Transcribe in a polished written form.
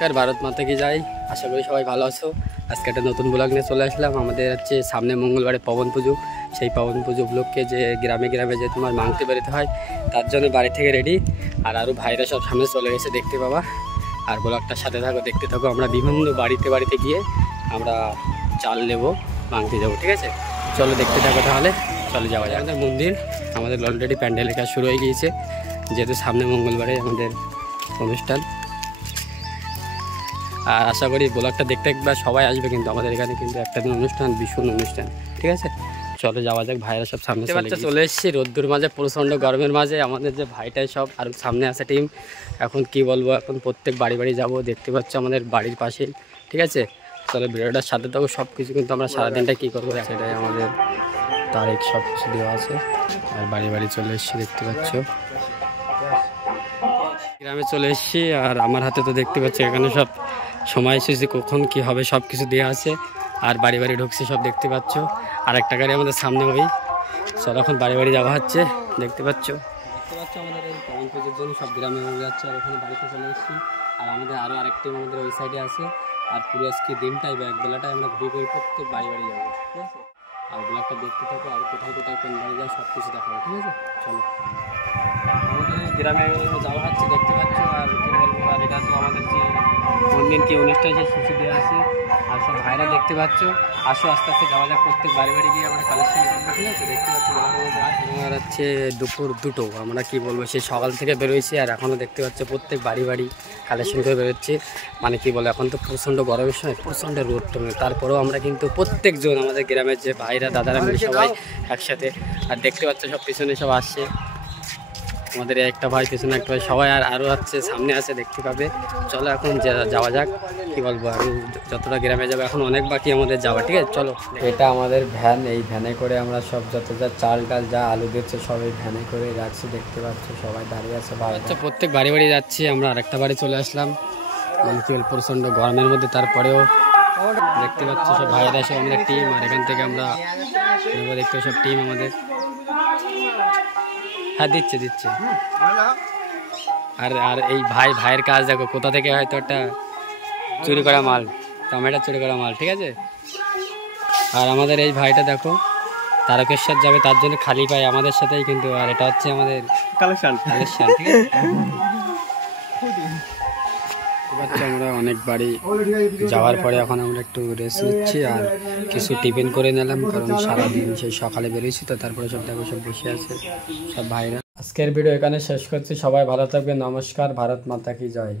নমস্কার, ভারত মাতা কি জয়। আশা করি সবাই ভালো আছো। আজকে একটা নতুন ব্লগ নিয়ে চলে আসলাম। আমাদের হচ্ছে সামনে মঙ্গলবারে পবন পুজো। সেই পবন পুজো ব্লগকে যে গ্রামে গ্রামে যে তোমার মাংতে বেরোতে হয়, তার জন্য বাড়ি থেকে রেডি। আর আরও ভাইরা সব সামনে চলে গেছে, দেখতে পাবা। আর ব্লগটার সাথে থাকো, দেখতে থাকো। আমরা বিভিন্ন বাড়িতে বাড়িতে গিয়ে আমরা চাল নেবো, মাংতে যাবো, ঠিক আছে? চলো দেখতে থাকো তাহলে, চলে যাওয়া যায়। আমাদের মন্দির, আমাদের অলরেডি প্যান্ডেলের কাজ শুরু হয়ে গিয়েছে, যেহেতু সামনে মঙ্গলবারে আমাদের অনুষ্ঠান। আর আশা করি ব্লগটা দেখতে একবার সবাই আসবে, কিন্তু আমাদের এখানে কিন্তু একটা দিন অনুষ্ঠান, ভীষণ অনুষ্ঠান, ঠিক আছে? চলো যাওয়া যাক। ভাইরা সব সামনে চলে এসেছি, রোদ্দুর মাঝে, প্রচণ্ড গরমের মাঝে। আমাদের যে ভাইটাই সব আর সামনে আছে টিম। এখন কি বলবো, এখন প্রত্যেক বাড়ি বাড়ি যাবো, দেখতে পাচ্ছ আমাদের বাড়ির পাশে, ঠিক আছে? চলো ভিডিওটার সাথে থাকো। সব কিছু কিন্তু আমরা সারাদিনটা কী করবো সেটাই আমাদের তারিখ সব কিছু দেওয়া আছে। আর বাড়ি বাড়ি চলে এসেছি, দেখতে পাচ্ছ। গ্রামে চলে এসেছি, আর আমার হাতে তো দেখতে পাচ্ছি এখানে সব সময় এসেছি, কখন কি হবে সব কিছু দেওয়া আছে। আর বাড়ি বাড়ি ঢুকছি, সব দেখতে পাচ্ছ। আর একটা গাড়ি আমাদের সামনে ওই সব এখন বাড়ি বাড়ি যাওয়া হচ্ছে, দেখতে পাচ্ছ। আমাদের এই পবন পুজোর জন্য সব গ্রামে যাচ্ছে, আর ওখানে বাড়িতে চলে এসেছি। আর আমাদের আরও আরেকটি আমাদের ওই সাইডে আছে। আর পুরো আজকে দিনটাই বা একবেলাটাই আমরা ঘুরে ঘুরে প্রত্যেক বাড়ি বাড়ি যাবো, ঠিক আছে? আর ব্লগটা দেখতে থাকো, আর কোথায় কোথায় কোন বাড়ি যায় সব কিছু দেখাবো, ঠিক আছে? চলো আমাদের গ্রামে যাওয়া হচ্ছে, দেখতে পাচ্ছ। আর কি বলবো, আর এটা তো আমাদের যে কোন দিন কি অনুষ্ঠান সে সূচি দেওয়া আছে। আর সব ভাইরা দেখতে পাচ্ছ। আসো আস্তে আস্তে যাওয়া যাক, প্রত্যেক বাড়ি বাড়ি গিয়ে আমরা কালেকশন করবো, ঠিক আছে? দেখতে পাচ্ছি আমার হচ্ছে দুপুর 2টো। আমরা কি বলবো, সেই সকাল থেকে বেরোইছি, আর এখনও দেখতে পাচ্ছ প্রত্যেক বাড়ি বাড়ি কালেকশন করে বেরোচ্ছি। মানে কি বলে, এখন তো প্রচণ্ড গরমের সময়, প্রচণ্ড রোদ টমে, তারপরেও আমরা কিন্তু প্রত্যেকজন আমাদের গ্রামের যে ভাইরা দাদারা মিলে সবাই একসাথে। আর দেখতে পাচ্ছ সব পিছনে সব আসছে, আমাদের একটা ভাই পিছনে একটা ভাই, সবাই আরও আছে, সামনে আছে, দেখতে পাবে। চলো এখন যাওয়া যাক। কি বলবো, আর যতটা গ্রামে যাবো এখন অনেক বাকি আমাদের যাওয়া, ঠিক আছে? চলো। এটা আমাদের ভ্যান, এই ভ্যানে করে আমরা সব যত যা চাল ডাল যা আলু দিচ্ছে সব এই ভ্যানে করে যাচ্ছি, দেখতে পাচ্ছ। সবাই দাঁড়িয়ে আছে, আচ্ছা প্রত্যেক বাড়ি বাড়ি যাচ্ছি। আমরা আরেকটা বাড়ি চলে আসলাম, মানে কি প্রচণ্ড গরমের মধ্যে, তারপরেও দেখতে পাচ্ছ সব ভাইয়েরা সব আমাদের টিম। আর এখান থেকে আমরা দেখতে সব টিম আমাদের। হ্যাঁ দিচ্ছে। আর এই ভাইয়ের কাজ দেখো, কোথা থেকে হয়তো একটা চুরি করা মাল, টমেটো চুরি করা মাল, ঠিক আছে? আর আমাদের এই ভাইটা দেখো তারকেশ্বর যাবে, তার জন্য খালি পাই আমাদের সাথেই কিন্তু। আর এটা হচ্ছে আমাদের কালেকশন, ঠিক আছে? আমরা অনেক বাড়ি যাওয়ার পরে এখন আমরা একটু রেস্ট নিচ্ছি, আর কিছু টিফিন করে নিলাম, কারণ সারাদিন সেই সকালে বেরিয়েছি তো। তারপরে সব দেখো সব বসে আছে সব ভাইরা। আজকের ভিডিও এখানে শেষ করছি। সবাই ভালো থাকবে। নমস্কার, ভারত মাতা কি জয়।